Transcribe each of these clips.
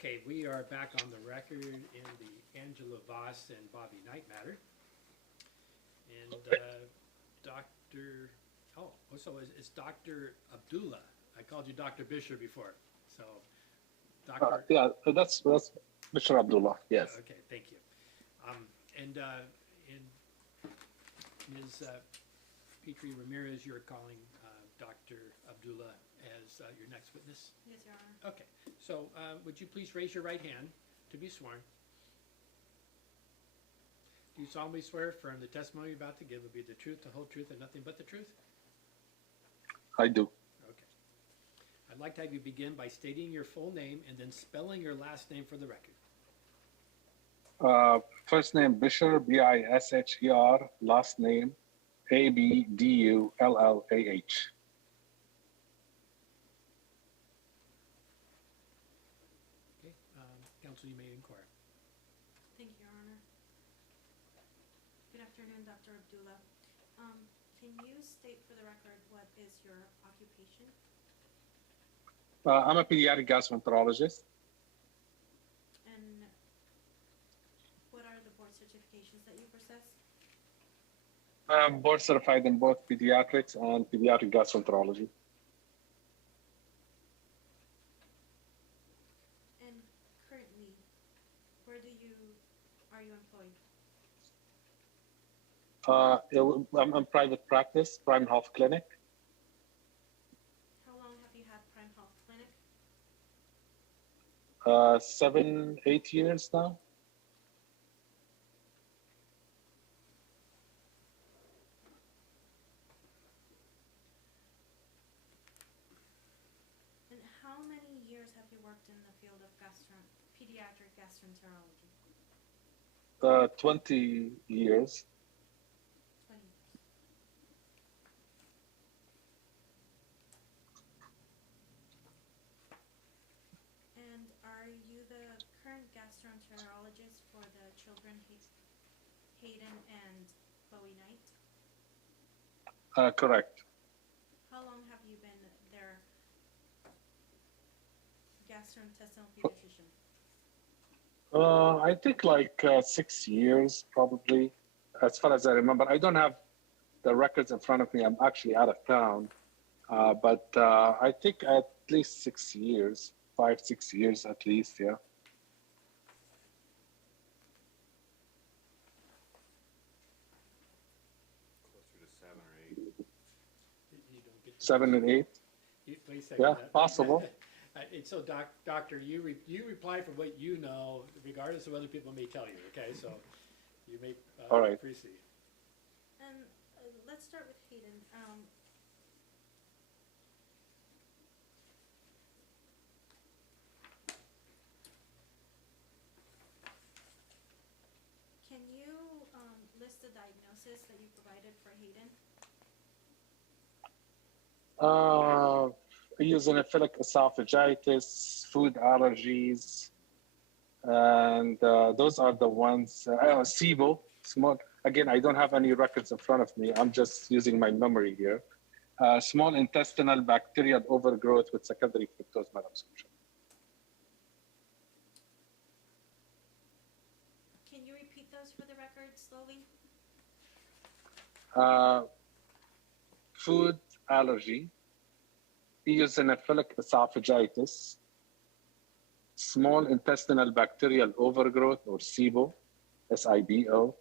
Okay, we are back on the record in the Angela Voss and Bobby Knight matter. And Dr. So it's Dr. Abdullah. I called you Dr. Bisher before. So, Dr. Yeah, that's Mr. Abdullah. Yes. Okay, thank you. And Ms. Petrie Ramirez, you're calling Dr. Abdullah as your next witness? Yes, Your Honor. Okay, so would you please raise your right hand to be sworn? Do you solemnly swear affirm the testimony you're about to give will be the truth, the whole truth, and nothing but the truth? I do. Okay. I'd like to have you begin by stating your full name and then spelling your last name for the record. First name Bisher, Bisher. Last name Abdullah. Okay, counsel, you may inquire. Thank you, Your Honor. Good afternoon, Dr. Abdullah. Can you state for the record what is your occupation? I'm a pediatric gastroenterologist. And what are the board certifications that you possess? I'm board certified in both pediatrics and pediatric gastroenterology. And currently, where are you employed? I'm in private practice, Prime Health Clinic. How long have you had Prime Health Clinic? 7, 8 years now. And how many years have you worked in the field of pediatric gastroenterology? 20 years. 20 years. And are you the current gastroenterologist for the children Hayden and Chloe Knight? Correct. How long have you been their gastrointestinal pediatrician? I think like 6 years, probably, as far as I remember. I don't have the records in front of me. I'm actually out of town. But I think at least 6 years, 5, 6 years at least, yeah. Closer to 7 or 8. You don't get 7 and 8. Wait a second. Yeah, possible. And so, doctor, you reply for what you know, regardless of what other people may tell you. Okay, so you may All right. proceed. And let's start with Hayden. Can you list the diagnosis that you provided for Hayden? Eosinophilic esophagitis, food allergies, and those are the ones. SIBO, small. Again, I don't have any records in front of me. I'm just using my memory here. Small intestinal bacterial overgrowth with secondary fructose malabsorption. Can you repeat those for the record slowly? Food allergy, eosinophilic esophagitis, small intestinal bacterial overgrowth or SIBO, SIBO,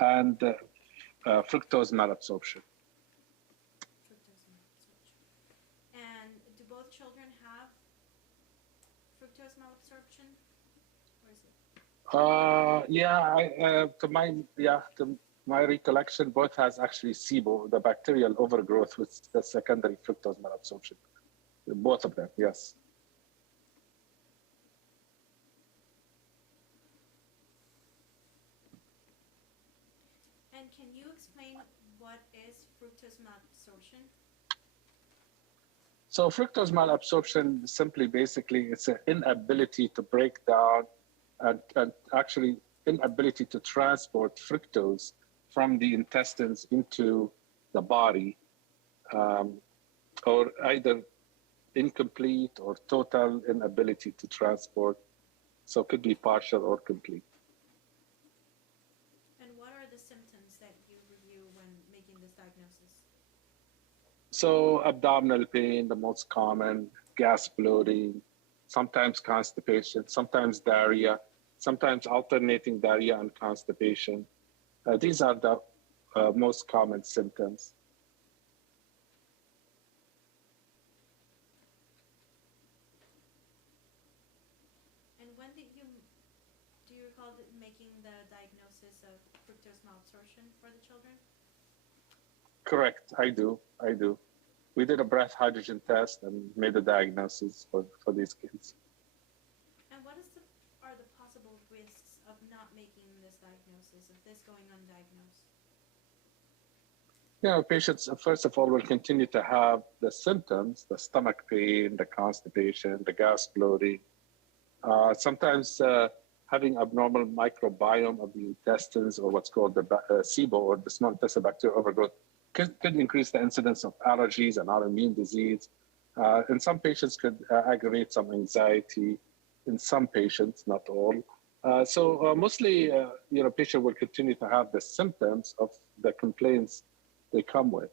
and fructose malabsorption. Fructose malabsorption. And do both children have fructose malabsorption? Or is it? To my recollection, both has actually SIBO, the bacterial overgrowth with the secondary fructose malabsorption. Both of them, yes. And can you explain what is fructose malabsorption? So fructose malabsorption simply basically it's an inability to break down and actually inability to transport fructose from the intestines into the body, or either incomplete or total inability to transport So it could be partial or complete. And what are the symptoms that you review when making this diagnosis? So abdominal pain, the most common, gas bloating, sometimes constipation, sometimes diarrhea, sometimes alternating diarrhea and constipation. These are the most common symptoms. And when do you recall making the diagnosis of fructose malabsorption for the children? Correct, I do. We did a breath hydrogen test and made a diagnosis for these kids. And what are the possible risks of not making this diagnosis, of this going undiagnosed? Patients, first of all, will continue to have the symptoms, the stomach pain, the constipation, the gas bloating. Sometimes having abnormal microbiome of the intestines, or what's called the SIBO, or the small intestinal bacterial overgrowth, could increase the incidence of allergies and autoimmune disease. In some patients could aggravate some anxiety. In some patients, not all. So mostly, patient will continue to have the symptoms of the complaints they come with.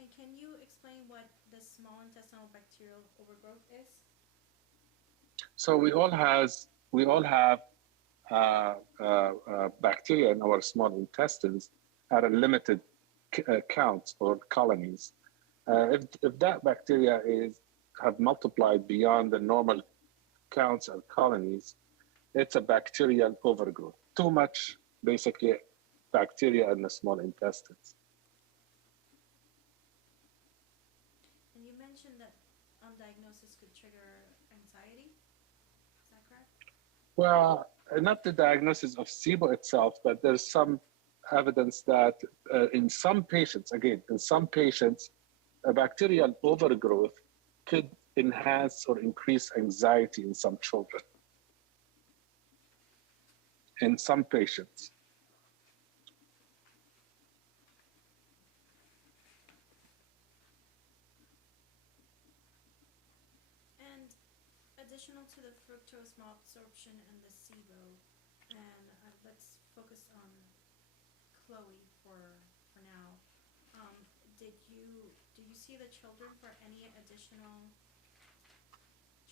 And can you explain what the small intestinal bacterial overgrowth is? So we all have bacteria in our small intestines at a limited count or colonies. If that bacteria have multiplied beyond the normal counts or colonies, it's a bacterial overgrowth. Too much, basically, bacteria in the small intestines. And you mentioned that undiagnosis could trigger anxiety. Is that correct? Well, not the diagnosis of SIBO itself, but there's some evidence that in some patients, a bacterial overgrowth could enhance or increase anxiety in some children. In some patients. And additional to the fructose malabsorption and the SIBO, and let's focus on Chloe for now. Do you see the children for any additional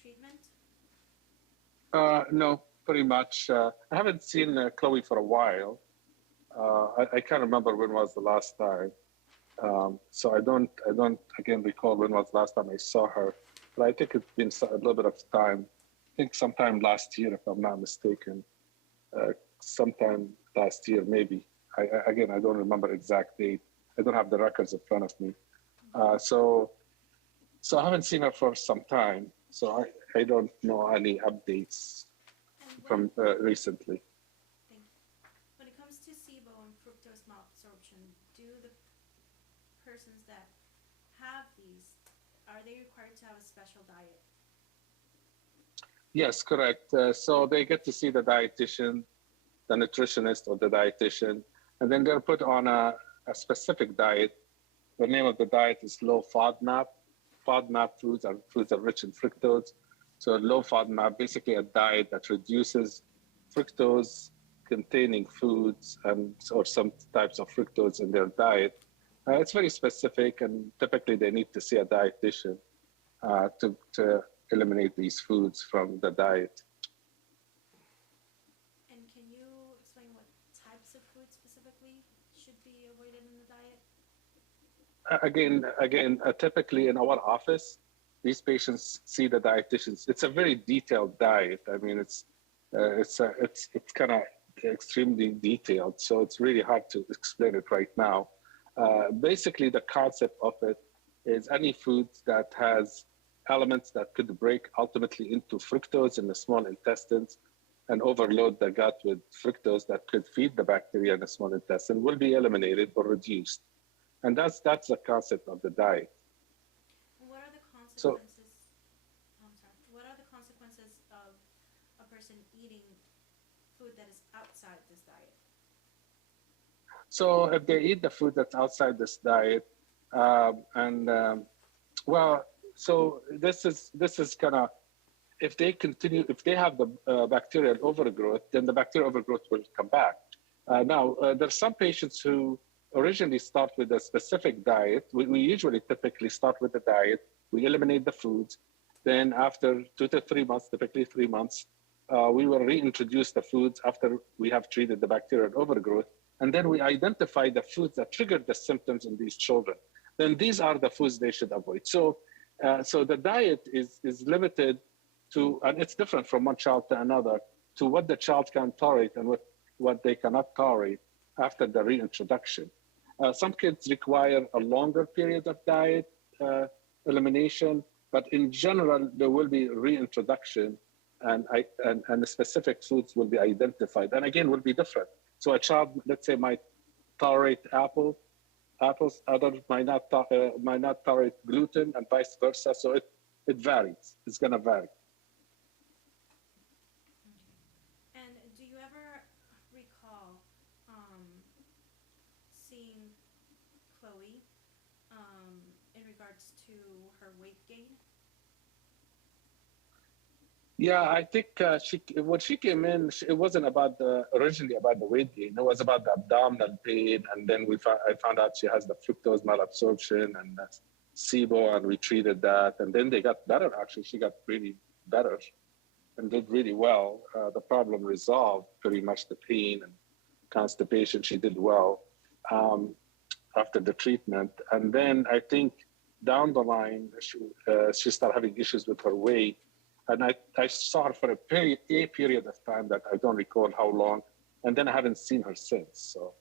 treatment? No, pretty much. I haven't seen Chloe for a while. I can't remember when was the last time. So I don't again recall when was the last time I saw her. But I think it's been a little bit of time. I think sometime last year, if I'm not mistaken. Sometime last year, maybe. I don't remember exact date. I don't have the records in front of me. So I haven't seen her for some time. So I don't know any updates from recently. Thank you. When it comes to SIBO and fructose malabsorption, do the persons that have these, are they required to have a special diet? Yes, correct. So they get to see the dietitian, the nutritionist or the dietitian, and then they're put on a specific diet. The name of the diet is low FODMAP. FODMAP foods are rich in fructose. So low FODMAP, basically a diet that reduces fructose containing foods or some types of fructose in their diet. It's very specific, and typically they need to see a dietitian to eliminate these foods from the diet. And can you explain what types of food specifically should be avoided in the diet? Again, typically in our office, these patients see the dietitians. It's a very detailed diet. I mean, it's kind of extremely detailed, so it's really hard to explain it right now. Basically, the concept of it is any food that has elements that could break ultimately into fructose in the small intestines and overload the gut with fructose that could feed the bacteria in the small intestine will be eliminated or reduced. And that's the concept of the diet. And what are the consequences? What are the consequences of So if they eat the food that's outside this diet, well, so this is kind of, if they continue, if they have the bacterial overgrowth, then the bacterial overgrowth will come back. There's some patients who originally start with a specific diet. We usually typically start with the diet. We eliminate the foods. Then after 2 to 3 months, typically 3 months, we will reintroduce the foods after we have treated the bacterial overgrowth. And then we identify the foods that triggered the symptoms in these children. Then these are the foods they should avoid. So the diet is limited to, and it's different from one child to another, to what the child can tolerate and what they cannot tolerate after the reintroduction. Some kids require a longer period of diet elimination, but in general, there will be reintroduction and the specific foods will be identified. And again, will be different. So a child, let's say, might tolerate apples, others might not tolerate gluten, and vice versa. So it varies. It's gonna vary. And do you ever recall seeing Chloe in regards to her weight gain? Yeah, I think when she came in, it wasn't originally about the weight gain. It was about the abdominal pain, and then I found out she has the fructose malabsorption and SIBO, and we treated that, and then they got better. Actually, she got really better and did really well. The problem resolved pretty much, the pain and constipation. She did well after the treatment, and then I think down the line she started having issues with her weight. And I saw her for a period of time that I don't recall how long, and then I haven't seen her since. So.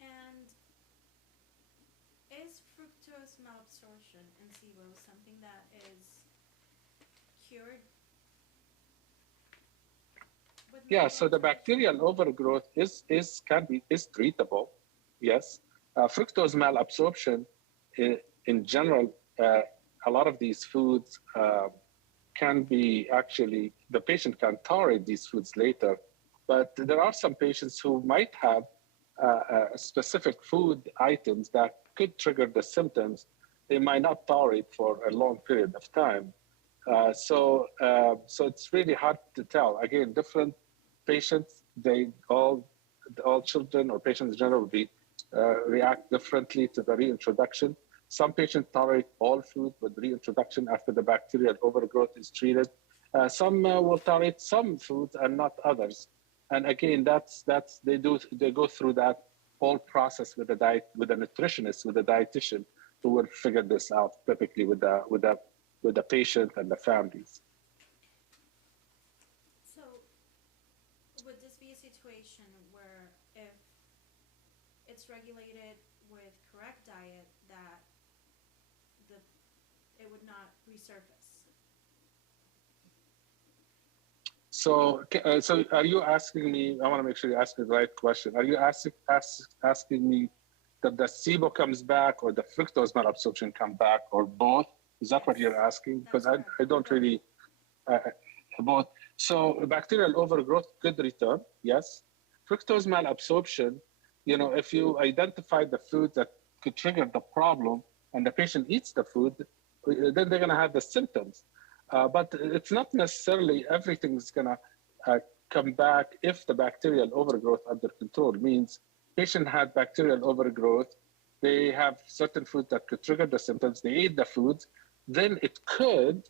Okay. And is fructose malabsorption in SIBO something that is cured? Yeah. So the bacterial overgrowth is treatable. Yes. Fructose malabsorption, in general. A lot of these foods can be actually, the patient can tolerate these foods later, but there are some patients who might have specific food items that could trigger the symptoms. They might not tolerate for a long period of time. So it's really hard to tell. Again, different patients, all children or patients in general will react differently to the reintroduction. Some patients tolerate all food with reintroduction after the bacterial overgrowth is treated. Some will tolerate some foods and not others. And again, they go through that whole process with a nutritionist, with a dietitian, who will figure this out typically with the patient and the families. So, would this be a situation where if it's regulated with correct diet, that it would not resurface? So are you asking me, I want to make sure you ask the right question. Are you asking me that the SIBO comes back or the fructose malabsorption come back or both? Is that what you're asking? Because I don't really, both. So bacterial overgrowth could return, yes. Fructose malabsorption, if you identify the food that could trigger the problem and the patient eats the food, then they're going to have the symptoms. But it's not necessarily everything's going to come back if the bacterial overgrowth under control. Means patient had bacterial overgrowth, they have certain food that could trigger the symptoms, they ate the foods, then it could,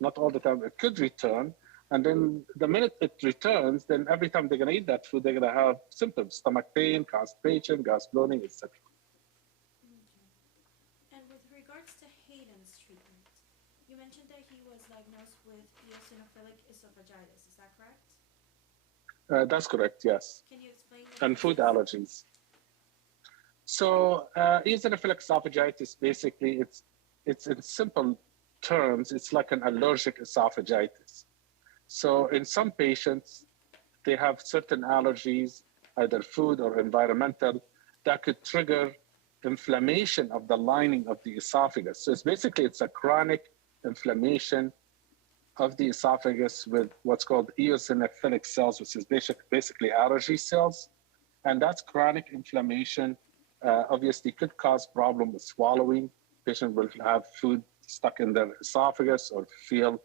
not all the time, it could return. And then the minute it returns, then every time they're going to eat that food, they're going to have symptoms, stomach pain, constipation, gas bloating, etc. And with regards to Hayden's treatment, you mentioned that he was diagnosed with eosinophilic esophagitis. Is that correct? That's correct, yes. Can you explain? And food allergies. So eosinophilic esophagitis, basically, it's in simple terms, it's like an allergic esophagitis. So in some patients, they have certain allergies, either food or environmental, that could trigger inflammation of the lining of the esophagus. So it's a chronic inflammation of the esophagus with what's called eosinophilic cells, which is basically allergy cells. and that's chronic inflammation. Obviously, could cause problem with swallowing. Patient will have food stuck in their esophagus or feel,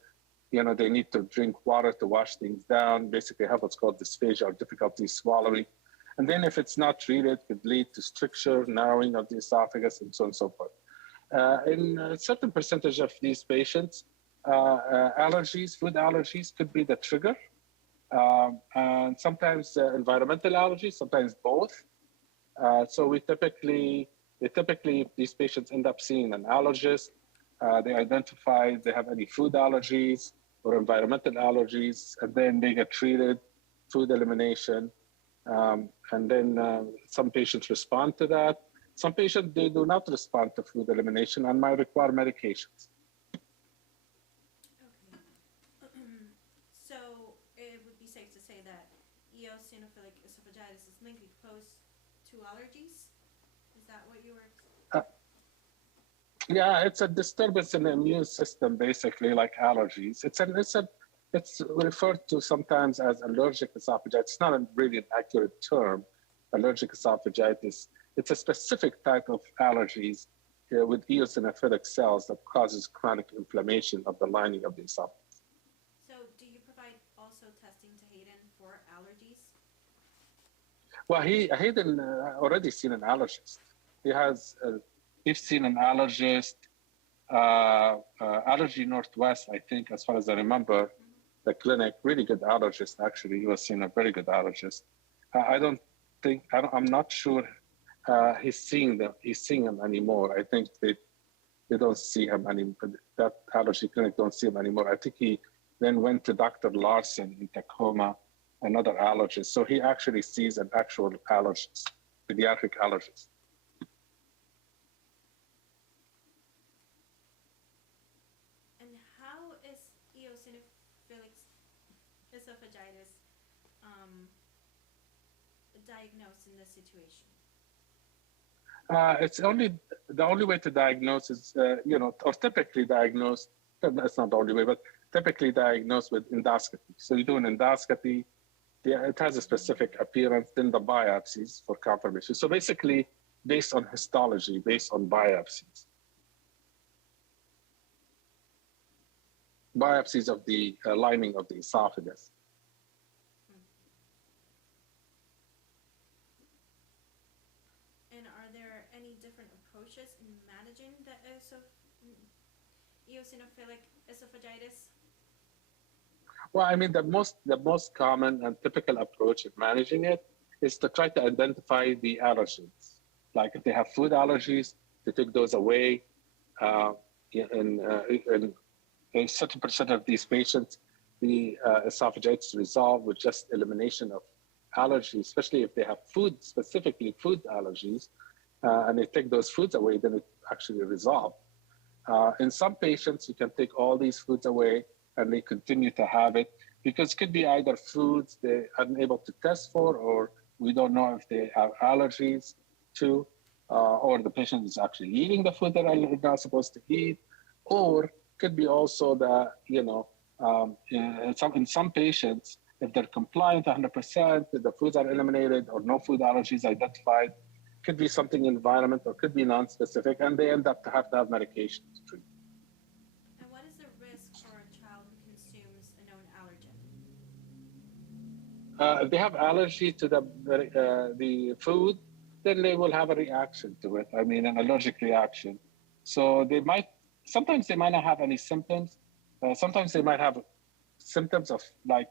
they need to drink water to wash things down. Basically, have what's called dysphagia or difficulty swallowing. And then, if it's not treated, could lead to stricture, narrowing of the esophagus, and so on and so forth. In a certain percentage of these patients, allergies, food allergies, could be the trigger. And sometimes environmental allergies, sometimes both. So these patients end up seeing an allergist. They identify they have any food allergies or environmental allergies, and then they get treated, food elimination. And then some patients respond to that. Some patients, they do not respond to food elimination and might require medications. Okay. So it would be safe to say that eosinophilic esophagitis is linked close to allergies? Is that what you were? Yeah, it's a disturbance in the immune system, basically, like allergies. It's referred to sometimes as allergic esophagitis. It's not really an accurate term, allergic esophagitis. It's a specific type of allergies with eosinophilic cells that causes chronic inflammation of the lining of the esophagus. So do you provide also testing to Hayden for allergies? Well, Hayden already seen an allergist. He's seen an allergist, Allergy Northwest, I think, as far as I remember, the clinic, really good allergist, actually. He was seeing a very good allergist. I'm not sure he's seeing him anymore. I think they don't see him anymore. That allergy clinic don't see him anymore. I think he then went to Dr. Larson in Tacoma, another allergist. So he actually sees an actual allergist, pediatric allergist. And how is eosinophilic esophagitis diagnosed in this situation? It's the only way to diagnose is, or typically diagnosed. That's not the only way, but typically diagnosed with endoscopy. So you do an endoscopy. It has a specific appearance, then the biopsies for confirmation. So basically, based on histology, based on biopsies. Biopsies of the lining of the esophagus. And are there any different approaches in managing the eosinophilic esophagitis? Well, I mean, the most common and typical approach in managing it is to try to identify the allergens. Like if they have food allergies, to take those away. In a certain percent of these patients, the esophagitis resolve with just elimination of allergies, especially if they have specifically food allergies, and they take those foods away, then it actually resolves. In some patients, you can take all these foods away and they continue to have it because it could be either foods they're unable to test for, or we don't know if they have allergies to, or the patient is actually eating the food that they're not supposed to eat, or could be also that, in some patients, if they're compliant 100%, the foods are eliminated or no food allergies identified, could be something environment or could be non-specific, and they end up to have medication to treat. And what is the risk for a child who consumes a known allergen? If they have allergy to the food, then they will have a reaction to it. I mean, an allergic reaction. So sometimes they might not have any symptoms. Sometimes they might have symptoms of like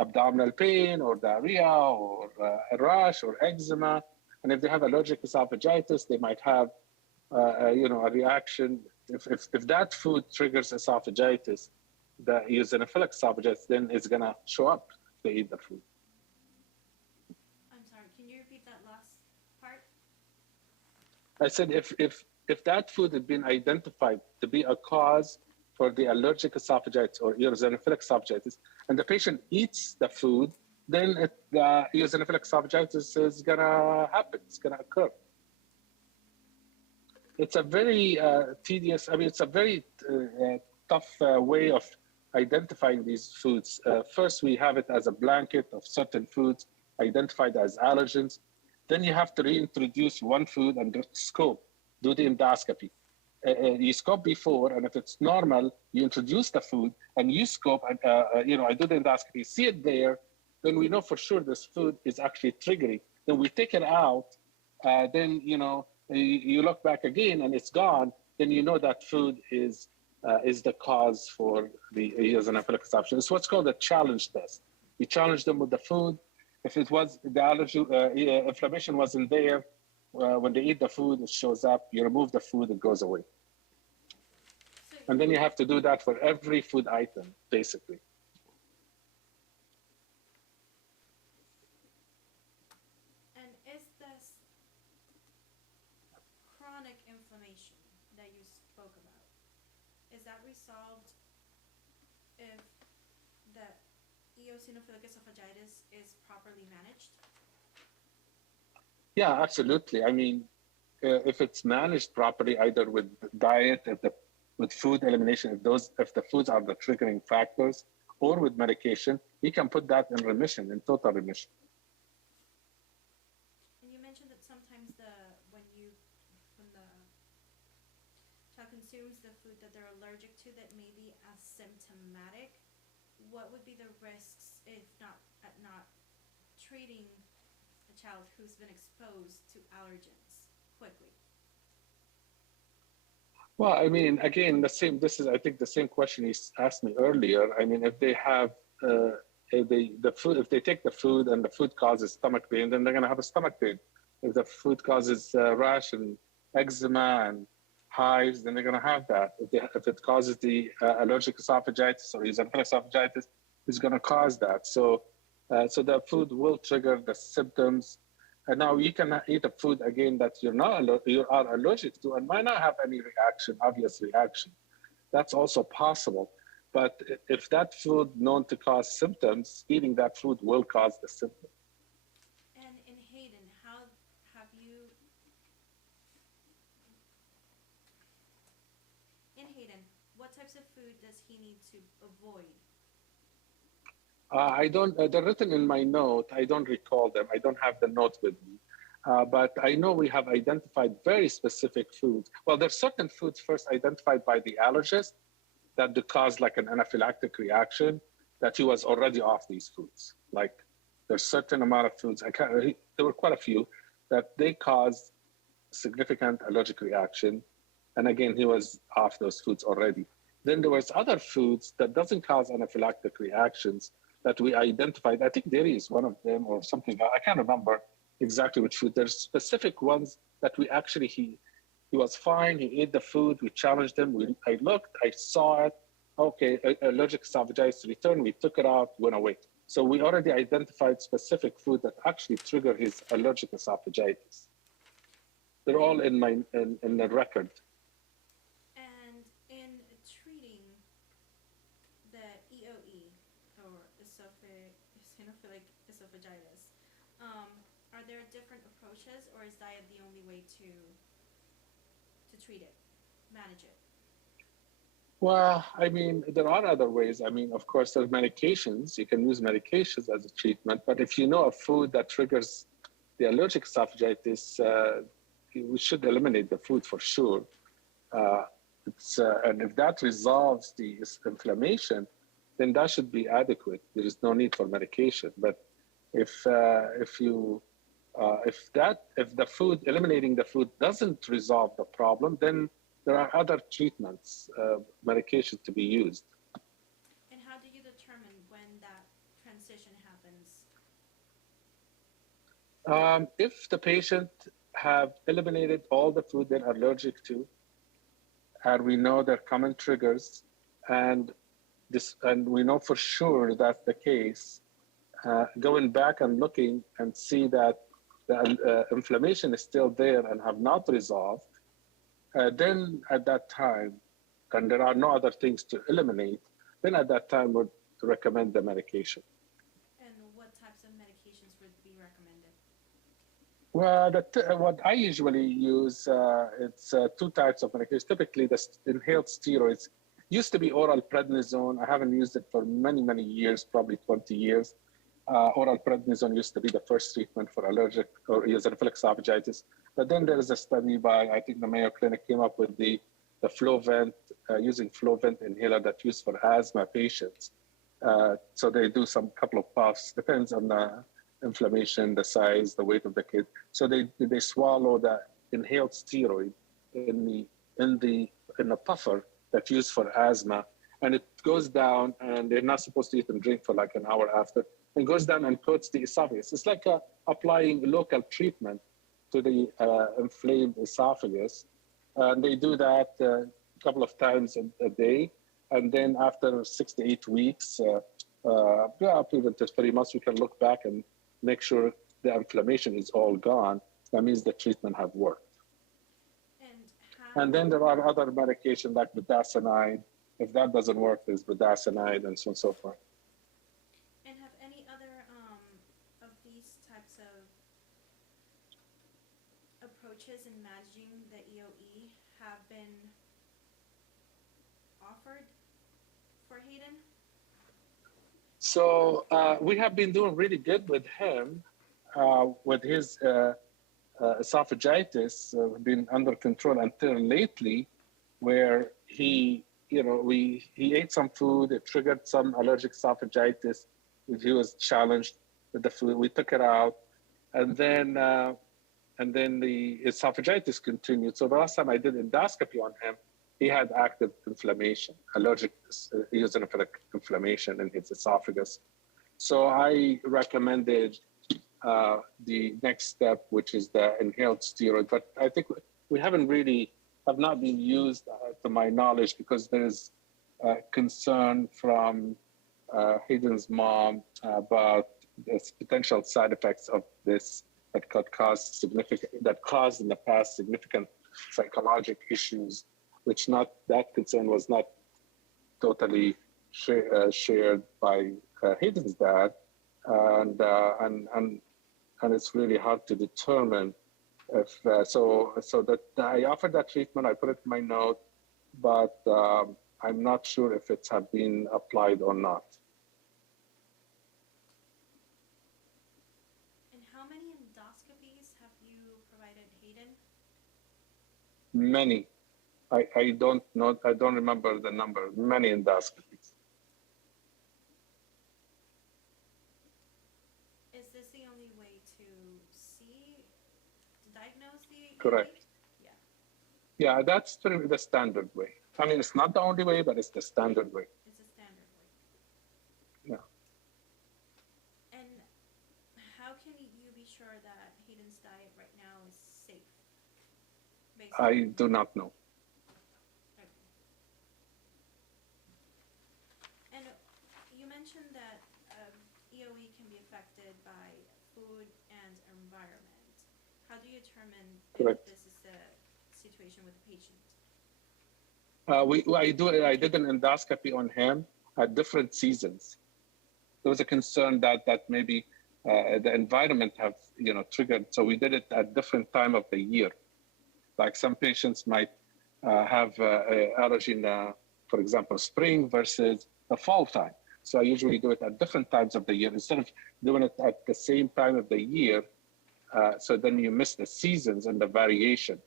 abdominal pain or diarrhea or a rash or eczema. And if they have allergic esophagitis, they might have, a reaction. If that food triggers esophagitis, the eosinophilic esophagitis, then it's gonna show up if they eat the food. I'm sorry, can you repeat that last part? I said if that food had been identified to be a cause for the allergic esophagitis or eosinophilic esophagitis, and the patient eats the food, then the eosinophilic esophagitis is gonna happen. It's gonna occur. It's a very tedious. I mean, it's a very tough way of identifying these foods. First, we have it as a blanket of certain foods identified as allergens. Then you have to reintroduce one food and scope, do the endoscopy. You scope before, and if it's normal, you introduce the food and you scope, and I do the endoscopy, see it there, then we know for sure this food is actually triggering. Then we take it out, then you look back again and it's gone, then you know that food is the cause for the eosinophilic esophagitis. It's what's called a challenge test. You challenge them with the food. If it was the allergy, inflammation wasn't there, when they eat the food, it shows up. You remove the food, it goes away. And then you have to do that for every food item, basically. And is this chronic inflammation that you spoke about, is that resolved if the eosinophilic esophagitis is properly managed? Yeah, absolutely. I mean, if it's managed properly, either with diet, with food elimination, if the foods are the triggering factors, or with medication, you can put that in remission, in total remission. And you mentioned that sometimes when the child consumes the food that they're allergic to, that may be asymptomatic. What would be the risks if not treating a child who's been exposed to allergens quickly? Well, I mean, again, this is, I think, the same question he asked me earlier. I mean, if they have, if they take the food and the food causes stomach pain, then they're going to have a stomach pain. If the food causes rash and eczema and hives, then they're going to have that. If it causes the allergic esophagitis or eosinophilic esophagitis, it's going to cause that. So the food will trigger the symptoms. And now you can eat a food again that you are allergic to and might not have any obvious reaction. That's also possible. But if that food known to cause symptoms, eating that food will cause the symptom. And in Hayden, how have you? In Hayden, what types of food does he need to avoid? I don't, they're written in my note. I don't recall them. I don't have the note with me. But I know we have identified very specific foods. Well, there's certain foods first identified by the allergist that do cause like an anaphylactic reaction, that he was already off these foods. Like there's certain amount of foods, there were quite a few, that they cause significant allergic reaction. And again, he was off those foods already. Then there was other foods that doesn't cause anaphylactic reactions that we identified. I think dairy is one of them or something. I can't remember exactly which food. There's specific ones that we actually, he was fine. He ate the food. We challenged him. I looked, I saw it. Okay, allergic esophagitis returned. We took it out, went away. So we already identified specific food that actually trigger his allergic esophagitis. They're all in the record. And in treating the EOE, or eosinophilic esophagitis, are there different approaches, or is diet the only way to treat it, manage it? Well, I mean, there are other ways. I mean, of course, there's medications. You can use medications as a treatment. But if you know a food that triggers the allergic esophagitis, we should eliminate the food for sure. And if that resolves the inflammation, then that should be adequate. There is no need for medication. But if eliminating the food doesn't resolve the problem, then there are other treatments, medications to be used. And how do you determine when that transition happens? If the patient have eliminated all the food they're allergic to, and we know their common triggers, and we know for sure that's the case, going back and looking and see that the inflammation is still there and have not resolved, then at that time, and there are no other things to eliminate, then at that time would recommend the medication. And what types of medications would be recommended? Well, what I usually use, it's two types of medications. Typically, the inhaled steroids. Used to be oral prednisone. I haven't used it for many, many years, probably 20 years. Oral prednisone used to be the first treatment for allergic or eosinophilic esophagitis. But then there is a study by, I think the Mayo Clinic came up with the Flovent, using Flovent inhaler that's used for asthma patients. So they do some couple of puffs, depends on the inflammation, the size, the weight of the kid. So they swallow the inhaled steroid in a puffer that's used for asthma, and it goes down, and they're not supposed to eat and drink for like an hour after. It goes down and coats the esophagus. It's like applying local treatment to the inflamed esophagus. And they do that a couple of times a day. And then after 6 to 8 weeks, even to 3 months, we can look back and make sure the inflammation is all gone. That means the treatment have worked. And then there are other medications like budesonide. If that doesn't work, there's budesonide and so on and so forth. And have any other of these types of approaches in managing the EOE have been offered for Hayden? So we have been doing really good with him, with his esophagitis, been under control until lately, where he ate some food, it triggered some allergic esophagitis. He was challenged with the food. We took it out, and then the esophagitis continued. So the last time I did endoscopy on him, he had active inflammation, allergic eosinophilic inflammation in his esophagus. So I recommended the next step, which is the inhaled steroid. But I think we have not been used to my knowledge, because there is concern from Hayden's mom about the potential side effects of this that caused in the past significant psychological issues, which that concern was not totally shared by Hayden's dad, and it's really hard to determine if so that I offered that treatment. I put it in my note, but I'm not sure if it's have been applied or not. And how many endoscopies have you provided Hayden? Many. I don't know. I don't remember the number. Many endoscopies. Is this the only way to diagnose the Correct. EOE? Yeah, that's the standard way. I mean, it's not the only way, but it's the standard way. It's a standard way. Yeah. And how can you be sure that Hayden's diet right now is safe? I do not know. Okay. And you mentioned that EOE can be affected by food and environment. How do you determine Correct. if this is the situation with the patient? I did an endoscopy on him at different seasons. There was a concern that maybe the environment have triggered. So we did it at different time of the year. Like some patients might have allergy in, for example, spring versus the fall time. So I usually do it at different times of the year instead of doing it at the same time of the year. So then you miss the seasons and the variation.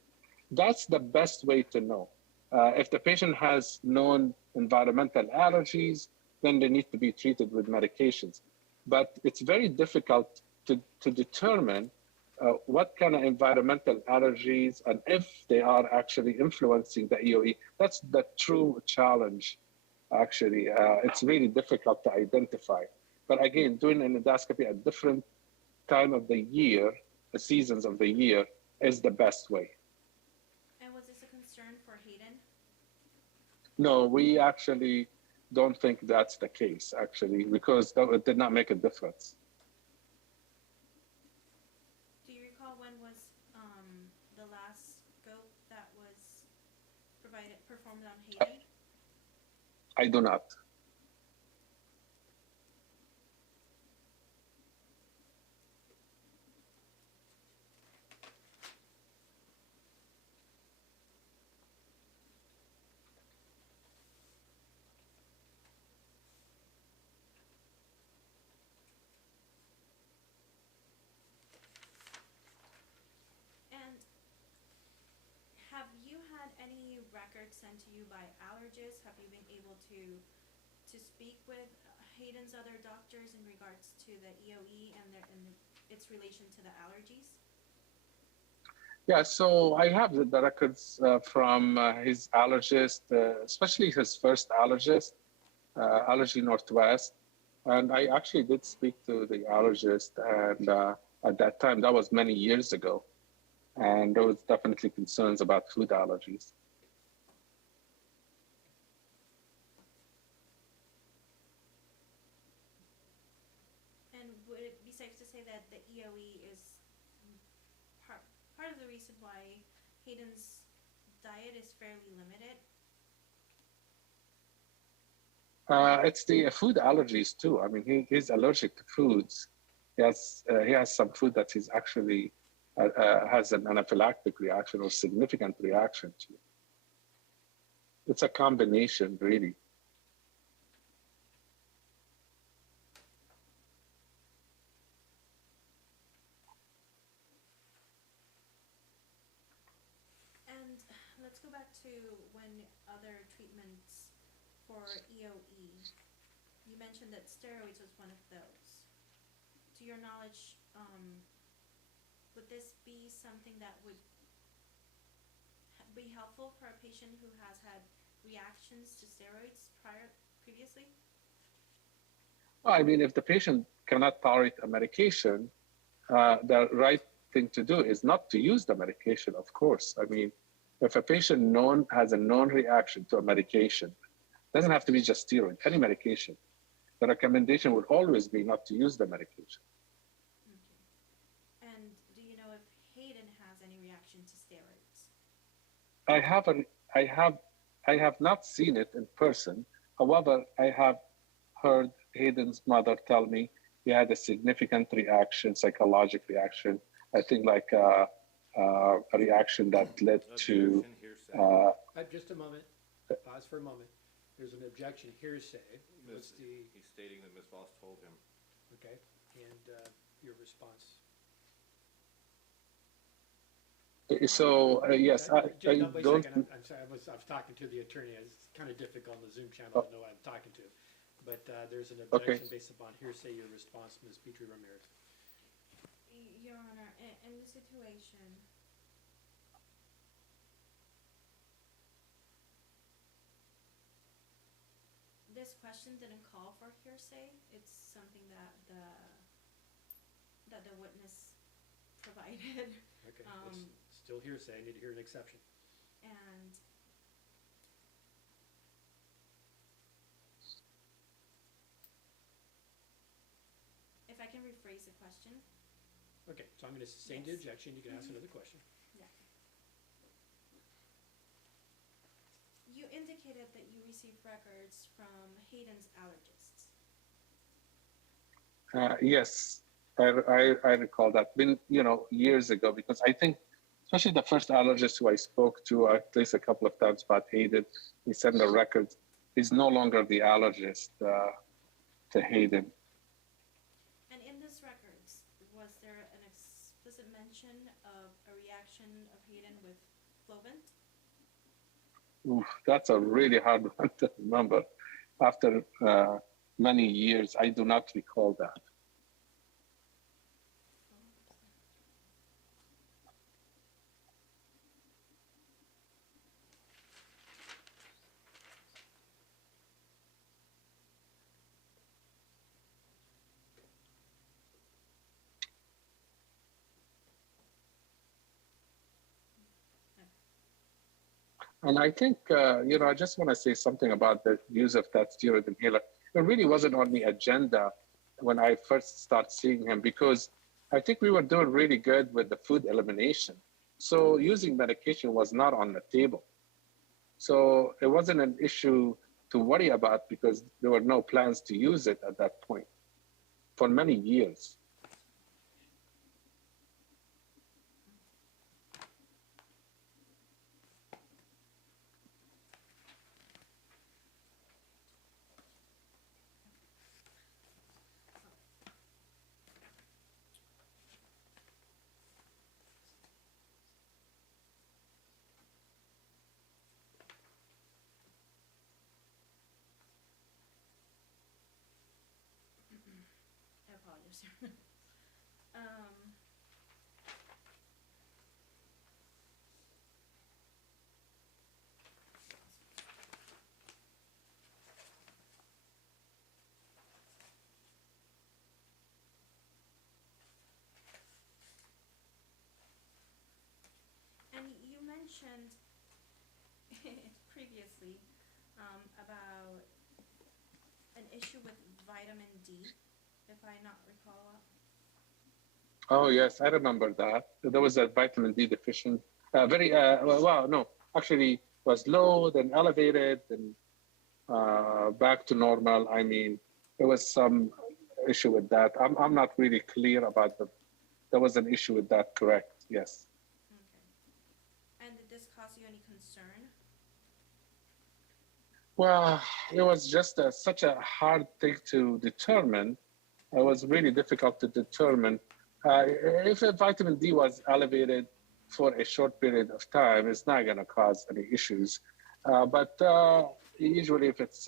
That's the best way to know. If the patient has known environmental allergies, then they need to be treated with medications. But it's very difficult to determine what kind of environmental allergies and if they are actually influencing the EOE. That's the true challenge, actually. It's really difficult to identify. But again, doing an endoscopy at different time of the year, the seasons of the year, is the best way. And was this a concern for Hayden? No, we actually don't think that's the case, actually, because it did not make a difference. Do you recall when was the last scope that was performed on Hayden? I do not. any records sent to you by allergists? Have you been able to speak with Hayden's other doctors in regards to the EOE and its relation to the allergies? Yeah, so I have the records from his allergist, especially his first allergist, Allergy Northwest. And I actually did speak to the allergist, and at that time, that was many years ago. And there was definitely concerns about food allergies. And would it be safe to say that the EOE is part of the reason why Hayden's diet is fairly limited? It's the food allergies too. I mean, he's allergic to foods. He has some food that he's actually has an anaphylactic reaction or significant reaction to. It's a combination, really. And let's go back to when other treatments for EOE. You mentioned that steroids was one of those. To your knowledge, would this be something that would be helpful for a patient who has had reactions to steroids previously? Well, I mean, if the patient cannot tolerate a medication, the right thing to do is not to use the medication, of course. I mean, if a patient has a known reaction to a medication, doesn't have to be just steroid, any medication, the recommendation would always be not to use the medication. Okay. And do you know if Hayden has any reaction to steroids? I have not seen it in person. However, I have heard Hayden's mother tell me he had a significant reaction, psychological reaction. I think like a reaction that led to. Just a moment. Pause for a moment. There's an objection hearsay. What's the? He's stating that Ms. Voss told him. Okay, and your response. So yes, I No, wait a don't. second. I'm sorry. I was talking to the attorney. It's kind of difficult on the Zoom channel to know who I'm talking to. But there's an objection based upon hearsay. Your response, Ms. Petrie Ramirez. Your Honor, in the situation, this question didn't call for hearsay. It's something that the witness provided. Okay, it's still hearsay. I need to hear an exception. And if I can rephrase the question. Okay, so I'm going to sustain the objection. You can ask another question. Yeah. You indicated that you received records from Hayden's allergists. Yes, I recall that. Been years ago, because I think especially the first allergist who I spoke to at least a couple of times about Hayden, he sent the records. He's no longer the allergist to Hayden. And in this records, was there an explicit mention of a reaction of Hayden with Flovent? Oof, that's a really hard one to remember. After many years, I do not recall that. And I think, I just want to say something about the use of that steroid inhaler. It really wasn't on the agenda when I first started seeing him, because I think we were doing really good with the food elimination. So using medication was not on the table. So it wasn't an issue to worry about because there were no plans to use it at that point for many years. others here. um, and you mentioned previously about an issue with vitamin D, if I not recall. Oh, yes, I remember that. There was a vitamin D deficient. No, actually was low, then elevated, then back to normal. I mean, there was some issue with that. I'm not really clear about there was an issue with that, correct? Yes. Okay. And did this cause you any concern? Well, it was just such a hard thing to determine. It was really difficult to determine. If a vitamin D was elevated for a short period of time, it's not going to cause any issues. But usually, if it's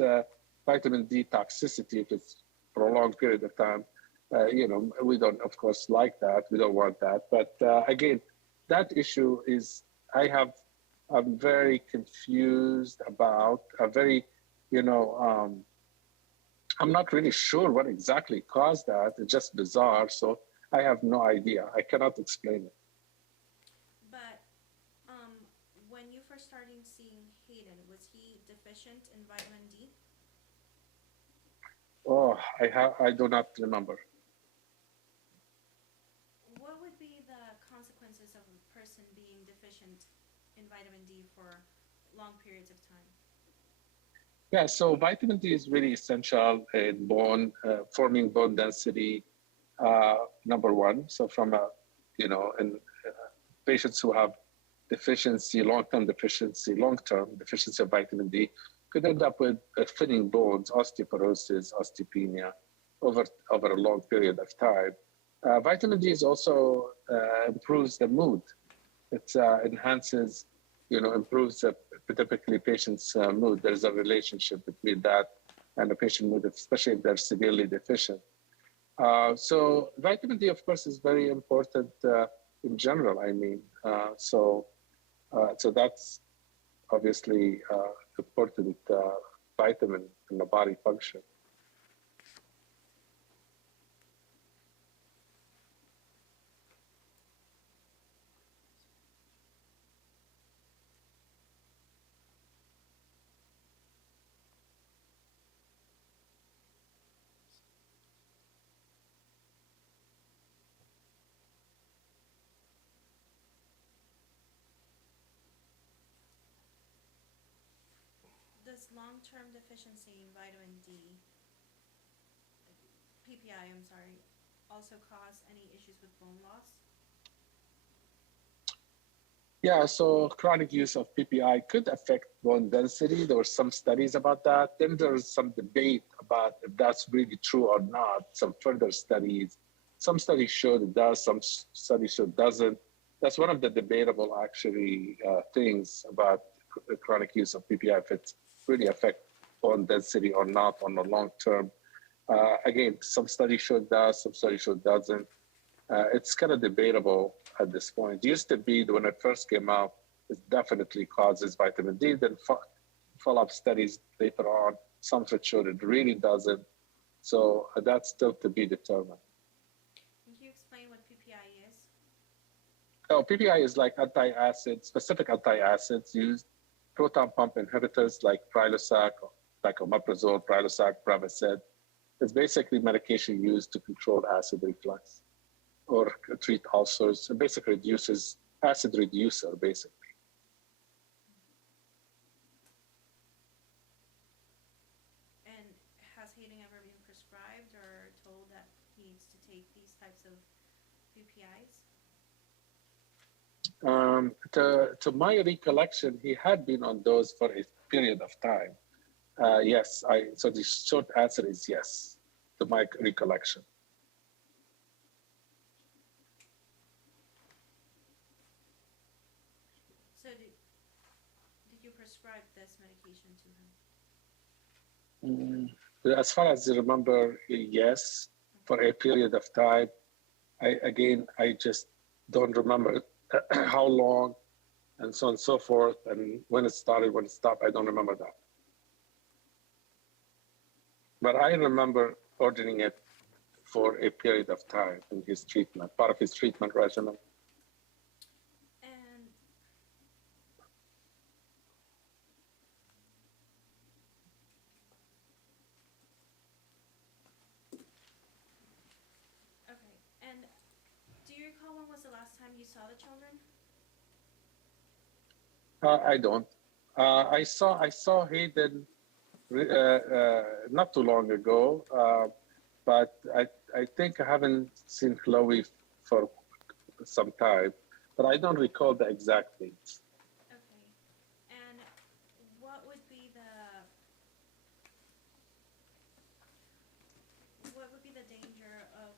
vitamin D toxicity, if it's prolonged period of time, we don't, of course, like that. We don't want that. But again, that issue is, I'm very confused about, I'm not really sure what exactly caused that. It's just bizarre. So I have no idea. I cannot explain it. But when you first started seeing Hayden, was he deficient in vitamin D? Oh, I do not remember. What would be the consequences of a person being deficient in vitamin D for long periods of time? Yeah, so vitamin D is really essential in forming bone density, number one. So from in patients who have long-term deficiency of vitamin D, could end up with thinning bones, osteoporosis, osteopenia over a long period of time. Vitamin D is also improves the mood. It enhances, improves typically patient's mood. There's a relationship between that and the patient mood, especially if they're severely deficient. So vitamin D, of course, is very important in general. I mean, so that's obviously important vitamin in the body function. Does long-term deficiency in vitamin D, PPI, I'm sorry, also cause any issues with bone loss? Yeah, so chronic use of PPI could affect bone density. There were some studies about that. Then there's some debate about if that's really true or not. Some further studies. Some studies showed it does, some studies showed it doesn't. That's one of the debatable, actually, things about chronic use of PPI, if it really affect bone density or not on the long term. Again, some studies showed it does, some studies showed it doesn't. It's kind of debatable at this point. It used to be when it first came out, it definitely causes vitamin D. Then follow-up studies later on, some of it showed it really doesn't. So that's still to be determined. Can you explain what PPI is? Oh, PPI is like specific anti-acids used, proton pump inhibitors like Prilosec, like omeprazole, Prilosec, Prevacid. It's basically medication used to control acid reflux or treat ulcers. It basically reduces, acid reducer, basically. And has Hayden ever been prescribed or told that he needs to take these types of PPIs? To my recollection, he had been on those for a period of time. Yes, so the short answer is yes, to my recollection. So did you prescribe this medication to him? As far as I remember, yes. for a period of time. I just don't remember how long and so on and so forth, and when it started, when it stopped, I don't remember that. But I remember ordering it for a period of time in his treatment, part of his treatment regimen. And okay, and do you recall when was the last time you saw the children? I don't. I saw Hayden not too long ago, but I think I haven't seen Chloe for some time, but I don't recall the exact dates. Okay, and what would be the danger of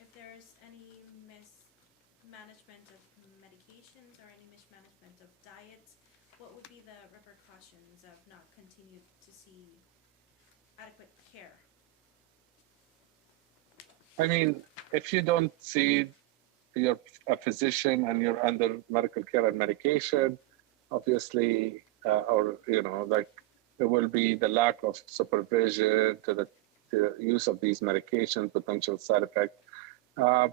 if there's any mismanagement of medications or any mismanagement of diets? What would be the repercussions of not continuing to see adequate care? I mean, if you don't see a physician and you're under medical care and medication, obviously, or like there will be the lack of supervision to the use of these medications, potential side effects.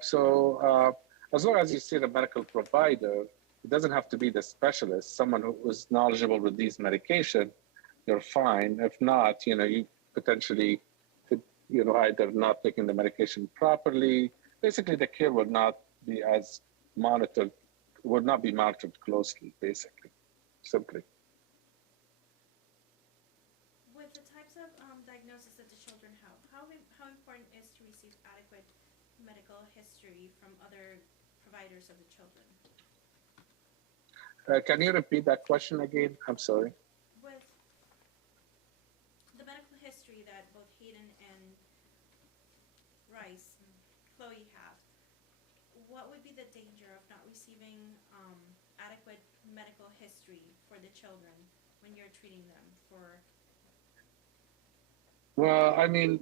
So as long as you see the medical provider, it doesn't have to be the specialist, someone who is knowledgeable with these medication, you're fine. If not, you potentially could, either not taking the medication properly. Basically, the care would not be monitored closely, basically, simply. With the types of diagnosis that the children have, how important is to receive adequate medical history from other providers of the children? Can you repeat that question again? I'm sorry. With the medical history that both Hayden and Rice and Chloe have, what would be the danger of not receiving adequate medical history for the children when you're treating them for? Well, I mean,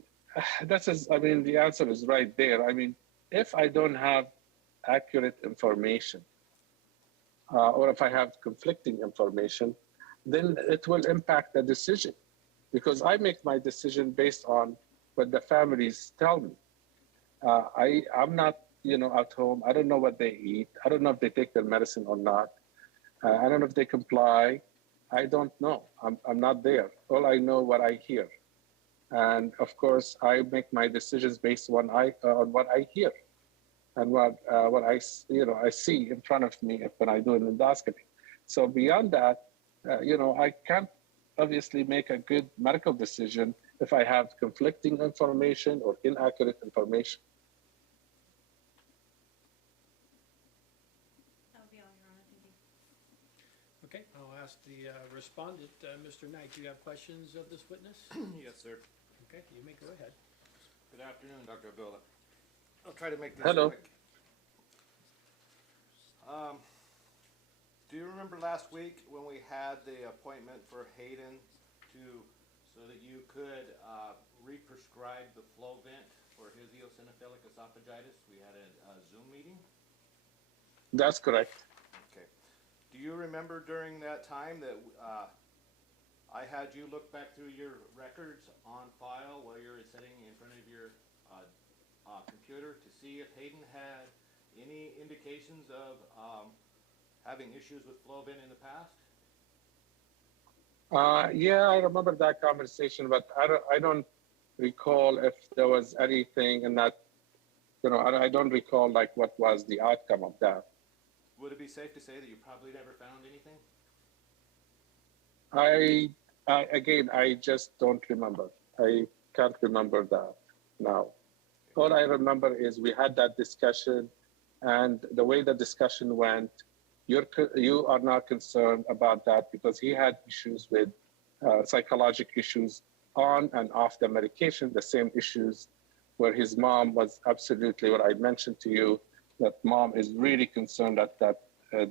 the answer is right there. I mean, if I don't have accurate information, or if I have conflicting information, then it will impact the decision, because I make my decision based on what the families tell me. I'm not, at home. I don't know what they eat. I don't know if they take their medicine or not. I don't know if they comply. I don't know. I'm not there. All I know what I hear. And of course, I make my decisions based on what I hear and what I see in front of me when I do an endoscopy. So beyond that, I can't obviously make a good medical decision if I have conflicting information or inaccurate information. That would be all, Your Honor. Thank you. Okay, I'll ask the respondent, Mr. Knight, do you have questions of this witness? Yes, sir. Okay, you may go ahead. Good afternoon, Dr. Abdullah. I'll try to make this Hello. quick. Do you remember last week when we had the appointment for Hayden so that you could re-prescribe the Flovent for his eosinophilic esophagitis? We had a Zoom meeting. That's correct. Okay. Do you remember during that time that I had you look back through your records on file while you were sitting in front of your computer to see if Hayden had any indications of having issues with Flovent in the past? Yeah, I remember that conversation, but I don't recall if there was anything in that. I don't recall like what was the outcome of that. Would it be safe to say that you probably never found anything? I just don't remember. I can't remember that now. All I remember is we had that discussion, and the way the discussion went, you are not concerned about that because he had issues with psychological issues on and off the medication, the same issues where his mom was absolutely what I mentioned to you, that mom is really concerned that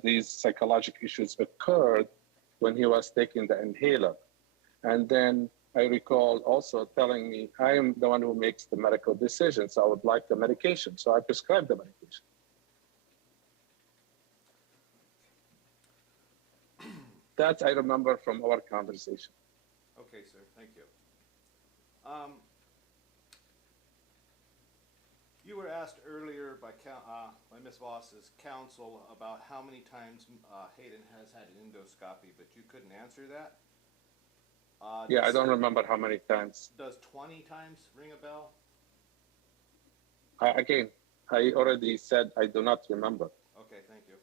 these psychological issues occurred when he was taking the inhaler. And then I recall also telling me, I am the one who makes the medical decisions. I would like the medication. So I prescribed the medication. That I remember from our conversation. Okay, sir, thank you. You were asked earlier by Ms. Voss's counsel about how many times Hayden has had an endoscopy, but you couldn't answer that. Yeah, I don't remember how many times. Does 20 times ring a bell? Again, I already said I do not remember. Okay, thank you.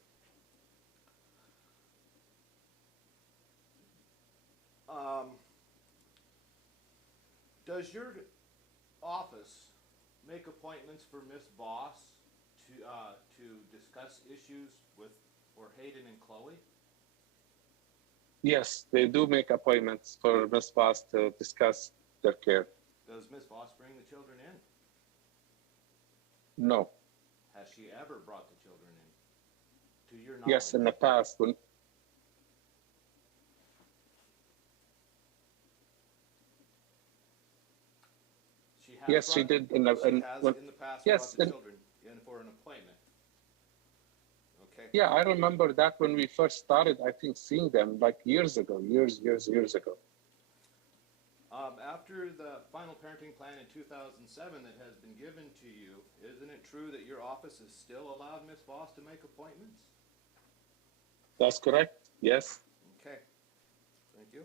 Does your office make appointments for Miss Voss to discuss issues for Hayden and Chloe? Yes, they do make appointments for Miss Voss to discuss their care. Does Miss Voss bring the children in? No. Has she ever brought the children in? To your knowledge? Yes, in the past. When yes, she did. In the past yes, brought the children in for an appointment. Okay. Yeah, I remember that when we first started, I think, seeing them like years ago. After the final parenting plan in 2007 that has been given to you, isn't it true that your office has still allowed Miss Voss to make appointments? That's correct. Yes. Okay. Thank you.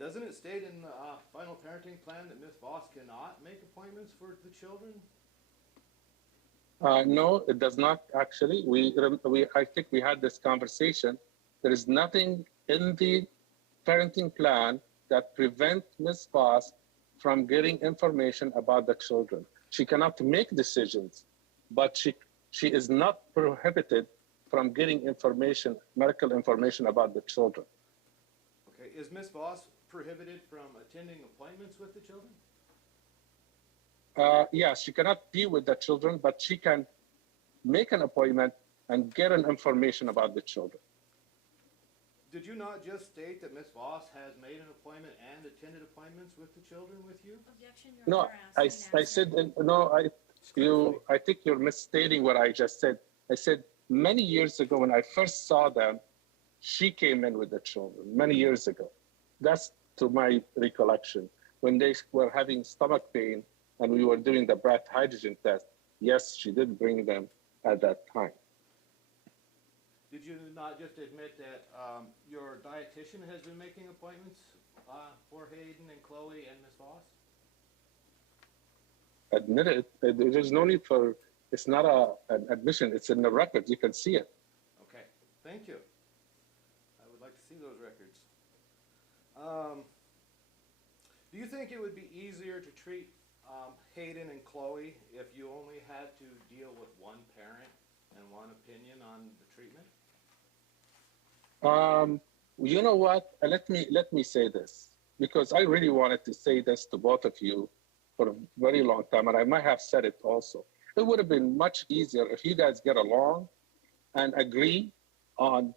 Doesn't it state in the final parenting plan that Miss Voss cannot make appointments for the children? No, it does not actually. I think we had this conversation. There is nothing in the parenting plan that prevents Ms. Voss from getting information about the children. She cannot make decisions, but she is not prohibited from getting information, medical information about the children. Okay, is Ms. Voss prohibited from attending appointments with the children? Yes, she cannot be with the children, but she can make an appointment and get an information about the children. Did you not just state that Ms. Voss has made an appointment and attended appointments with the children with you? Objection, Your No, Honor, I said, no, I think you're misstating what I just said. I said many years ago when I first saw them, she came in with the children, many years ago. That's to my recollection. When they were having stomach pain and we were doing the breath hydrogen test, yes, she did bring them at that time. Did you not just admit that your dietitian has been making appointments for Hayden and Chloe and Ms. Voss? Admit it. There's no need for, it's not an admission. It's in the records. You can see it. Okay, thank you. I would like to see those records. Do you think it would be easier to treat Hayden and Chloe if you only had to deal with one parent and one opinion on the treatment? You know what? Let me say this, because I really wanted to say this to both of you for a very long time, and I might have said it also. It would have been much easier if you guys get along and agree on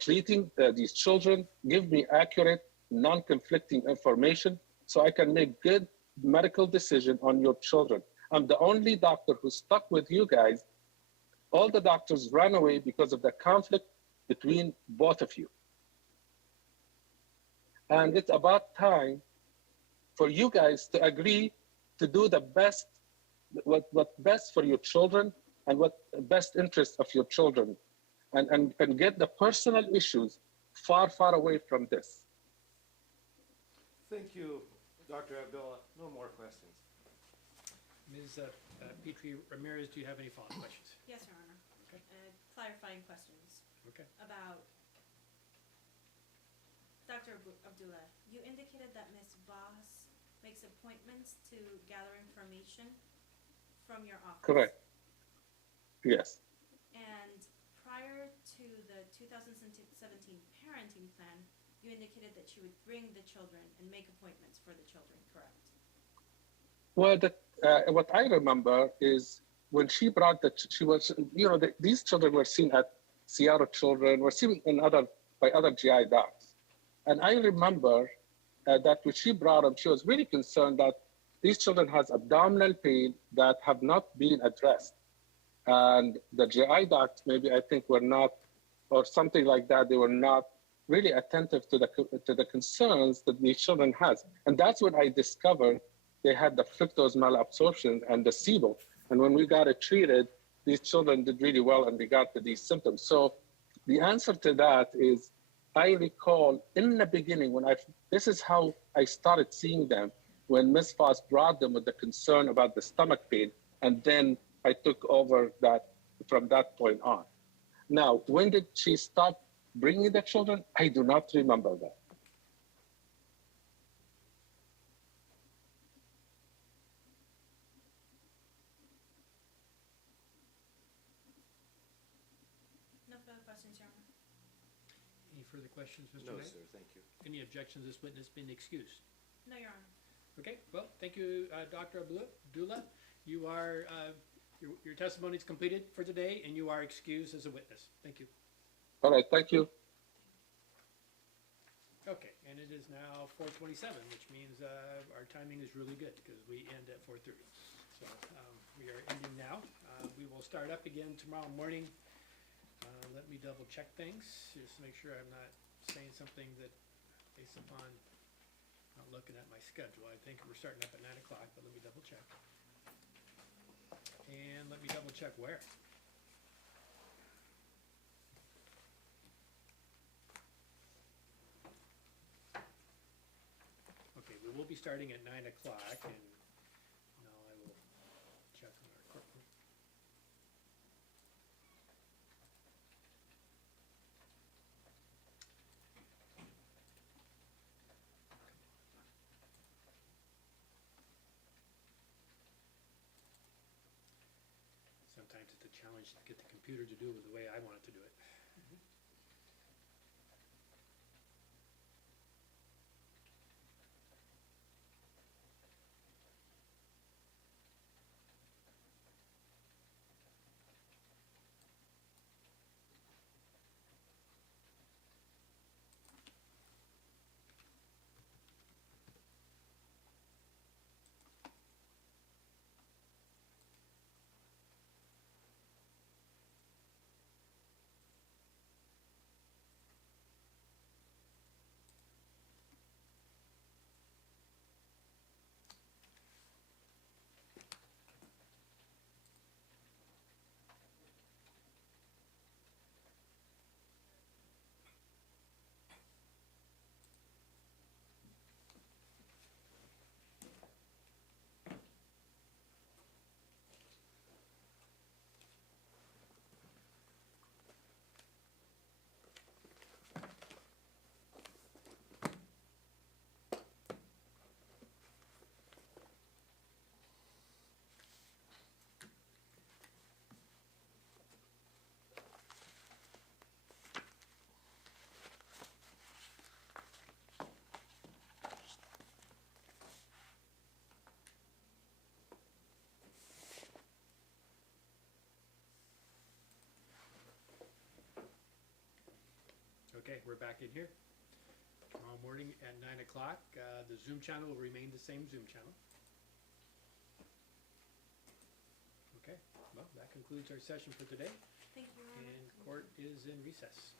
treating these children, give me accurate, non-conflicting information so I can make good medical decision on your children. I'm the only doctor who stuck with you guys. All the doctors ran away because of the conflict between both of you. And it's about time for you guys to agree to do the best, what best for your children and what best interest of your children, and get the personal issues far, far away from this. Thank you, Dr. Abdullah. No more questions. Ms. Petrie Ramirez, do you have any follow-up questions? Yes, Your Honor. Okay. Clarifying questions Okay. about Dr. Abdullah. You indicated that Ms. Voss makes appointments to gather information from your office. Correct. Yes. And prior to the 2017 parenting plan, you indicated that she would bring the children and make appointments for the children, correct? Well, what I remember is when she brought these children were seen at Seattle Children, were seen by other GI docs. And I remember that when she brought up, she was really concerned that these children has abdominal pain that have not been addressed. And the GI docs, maybe I think were not, or something like that, they were not really attentive to the concerns that these children has. And that's when I discovered they had the fructose malabsorption and the SIBO. And when we got it treated, these children did really well and they got to these symptoms. So the answer to that is, I recall in the beginning this is how I started seeing them, when Ms. Foss brought them with the concern about the stomach pain, and then I took over that from that point on. Now, when did she stop bringing the children? I do not remember that. No further questions, Your Honor. Any further questions, Mr. No, Knight? sir, thank you. Any objections, this witness being excused? No, Your Honor. Okay, well, thank you, Dr. Abdullah. You are, your testimony is completed for today, and you are excused as a witness. Thank you. All right, thank you. Okay, and it is now 4:27, which means our timing is really good because we end at 4:30. So we are ending now. We will start up again tomorrow morning. Let me double check things, just to make sure I'm not saying something that, based upon not looking at my schedule, I think we're starting up at 9 o'clock, but let me double check. And let me double check where. Okay, we will be starting at 9 o'clock, and now I will check on our courtroom. Sometimes it's a challenge to get the computer to do it the way I want it to do it. Okay, we're back in here. Tomorrow morning at 9 o'clock, the Zoom channel will remain the same Zoom channel. Okay, well, that concludes our session for today, Thank you, Your Honor. and court is in recess.